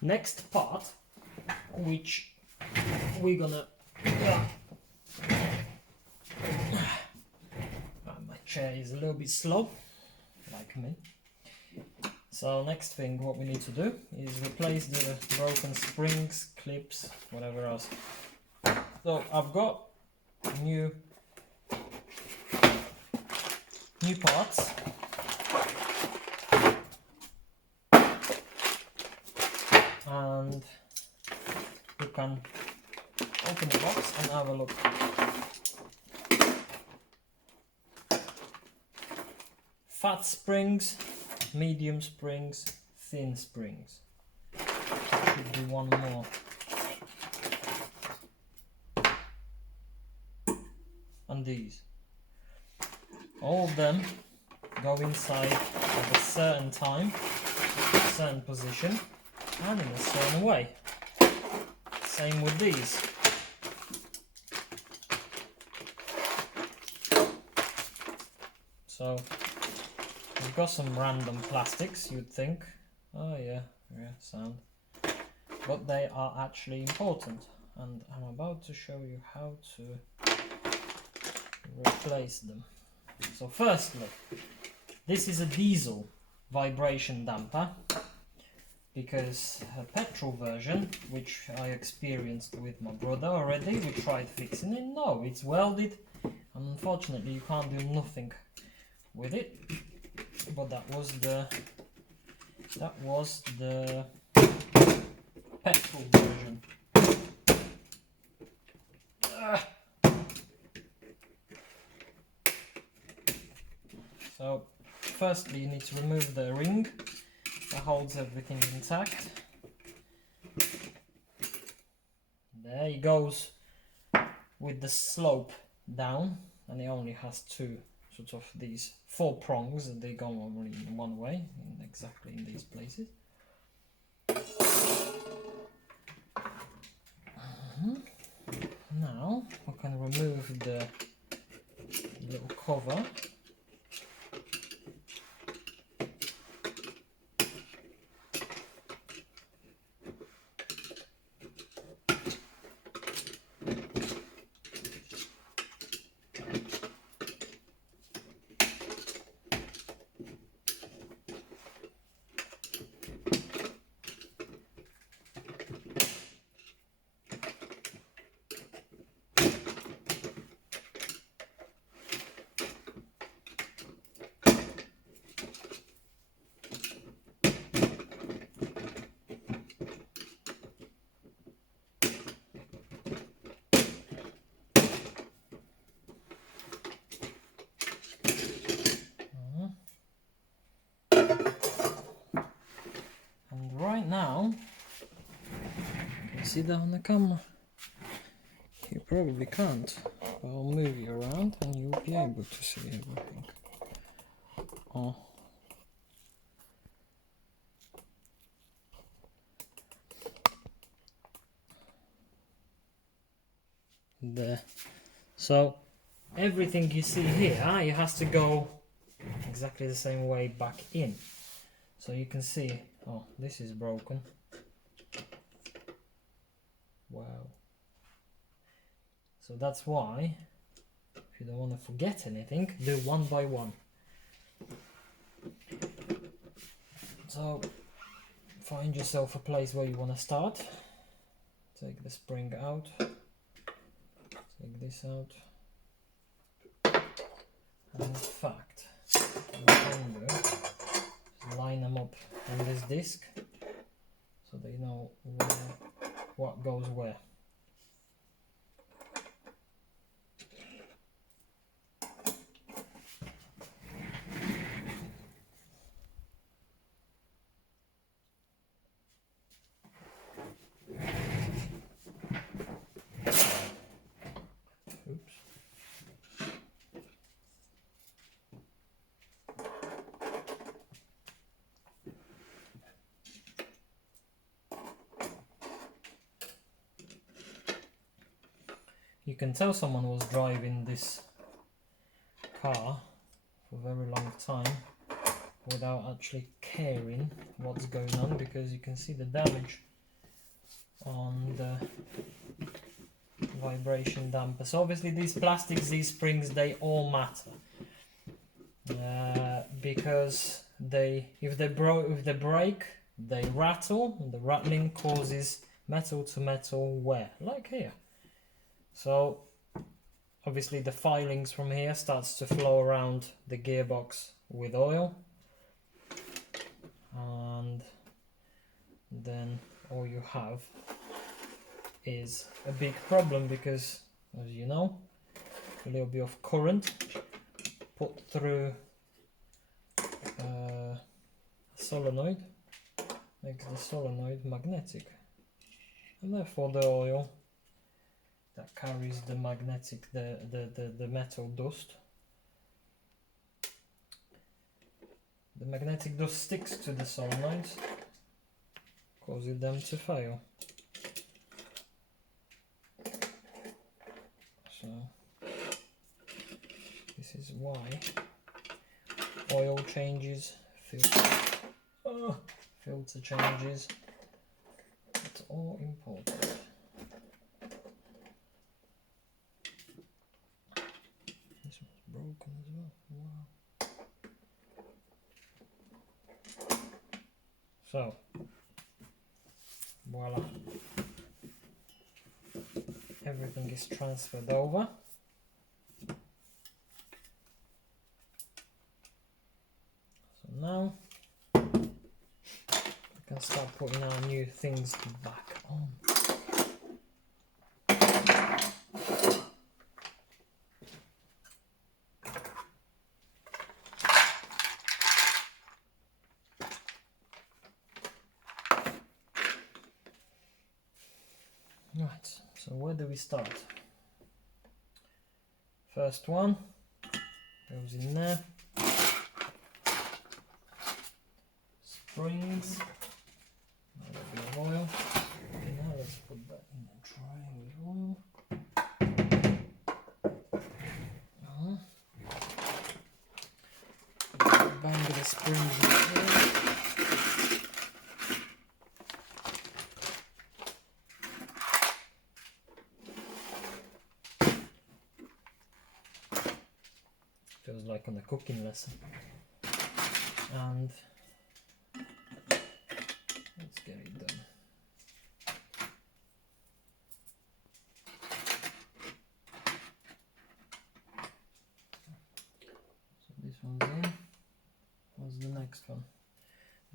Next part, which we're gonna my chair is a little bit slow, like me. So next thing what we need to do is replace the broken springs, clips, whatever else. So I've got new parts. And you can open the box and have a look. Fat springs, medium springs, thin springs. Should be one more. And these. All of them go inside at a certain time, a certain position, and in a certain way. Same with these. So we've got some random plastics, you'd think. Oh yeah, sound. But they are actually important, and I'm about to show you how to replace them. So firstly, this is a diesel vibration damper, because a petrol version, which I experienced with my brother already, we tried fixing it. No, it's welded, and unfortunately you can't do nothing with it. But that was the petrol version. So firstly you need to remove the ring that holds everything intact. There he goes with the slope down, and it only has two sort of these 4 prongs, and they go only in one way, exactly in these places. Now we can remove the little cover. Right now, you can see that on the camera. You probably can't, but I'll move you around and you'll be able to see everything. Oh. There. So everything you see here, it has to go exactly the same way back in. So you can see, oh, this is broken. Wow. So that's why, if you don't want to forget anything, do one by one. So find yourself a place where you want to start. Take the spring out. Take this out. And in fact, what you can do is line them up on this disc so they know what goes where. Oops. You can tell someone was driving this car for a very long time without actually caring what's going on, because you can see the damage on the vibration damper. So obviously these plastics, these springs, they all matter, because if they break, they rattle, and the rattling causes metal to metal wear, like here. So obviously the filings from here starts to flow around the gearbox with oil, and then all you have is a big problem, because as you know, a little bit of current put through a solenoid makes the solenoid magnetic, and therefore the oil that carries the magnetic, the metal dust, the magnetic dust sticks to the solenoids, causing them to fail. So this is why oil changes, filter changes, it's all important. This one's broken as well. Wow. So voila, everything is transferred over. So now we can start putting our new things back on. Right, so where do we start? First one goes in there. Springs. A little bit of oil. Okay, now let's put that in and dry with oil. Bang the springs in here. Feels like on a cooking lesson. And let's get it done. So this one's in. What's the next one?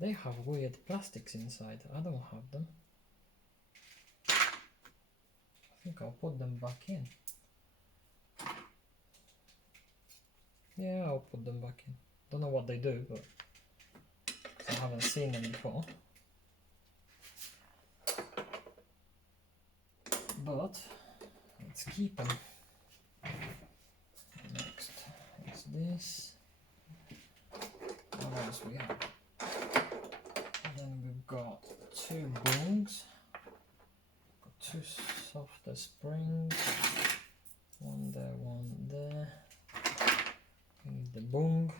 They have weird plastics inside. I don't have them. I think I'll put them back in. Yeah, I'll put them back in. Don't know what they do, but I haven't seen them before. But let's keep them. Next is this. What else we have? Then we've got two bungs. Got two softer springs. One there, one there. And the bung.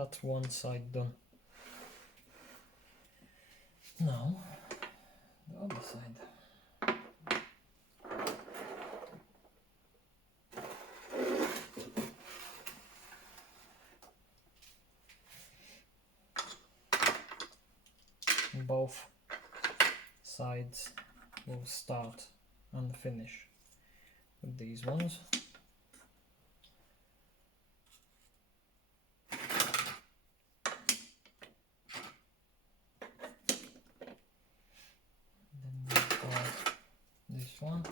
that's one side done. Now, the other side. Both sides will start and finish with these ones. Then we've got this one.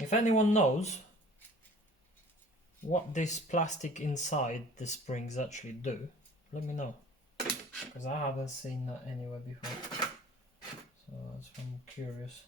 If anyone knows what this plastic inside the springs actually do, let me know, because I haven't seen that anywhere before, so that's why I'm curious.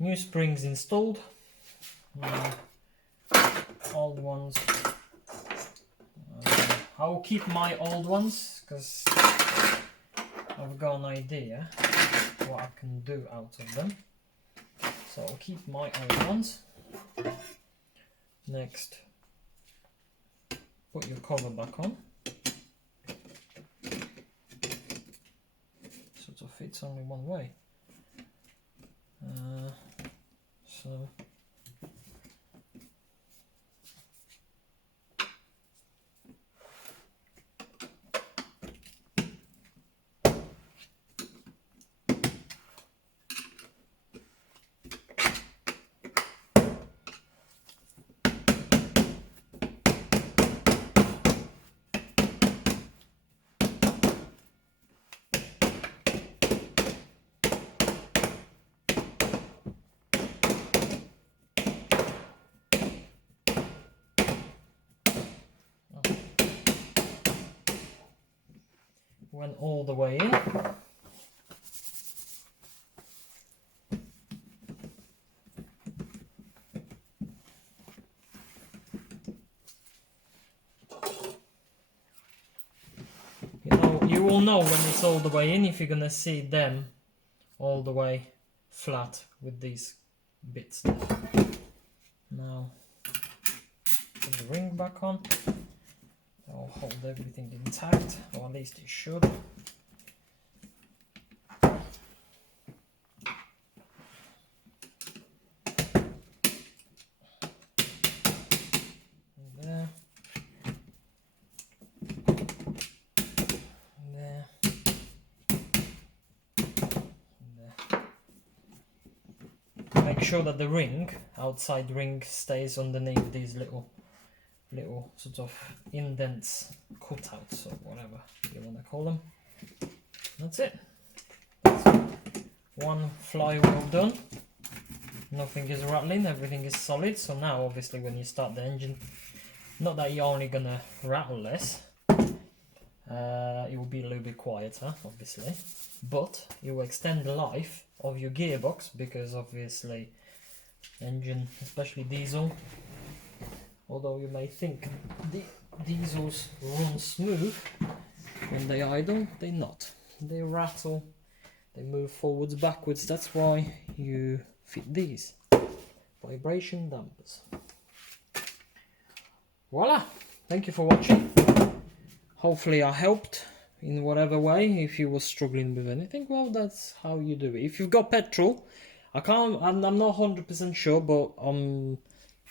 New springs installed, old ones. I'll keep my old ones because I've got an idea what I can do out of them. So I'll keep my old ones. Next, put your cover back on. Sort of fits only one way. So went all the way in. You will know when it's all the way in if you're gonna see them all the way flat with these bits there. Now put the ring back on. I'll hold everything intact, or at least it should. There. There. There. Make sure that the ring, outside ring, stays underneath these little sort of indents, cutouts, or whatever you want to call them. That's it. That's one flywheel done. Nothing is rattling, everything is solid. So now obviously when you start the engine, not that you're only gonna rattle less, it will be a little bit quieter obviously, but it will extend the life of your gearbox, because obviously engine, especially diesel, although you may think the diesels run smooth when they idle, they're not. They rattle, they move forwards, backwards. That's why you fit these vibration dampers. Voila! Thank you for watching. Hopefully I helped in whatever way. If you were struggling with anything, well, that's how you do it. If you've got petrol, I'm not 100% sure, but I'm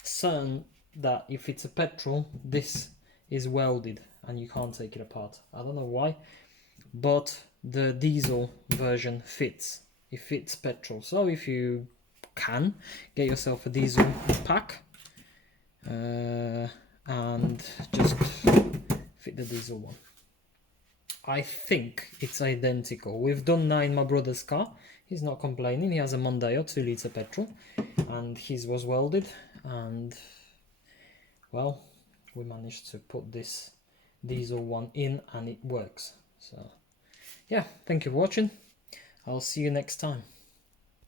certain that if it's a petrol, this is welded and you can't take it apart. I don't know why, but the diesel version fits. It fits petrol. So if you can, get yourself a diesel pack and just fit the diesel one. I think it's identical. We've done that in my brother's car. He's not complaining. He has a Mondeo 2-litre petrol and his was welded, and well, we managed to put this diesel one in and it works. So yeah, thank you for watching. I'll see you next time.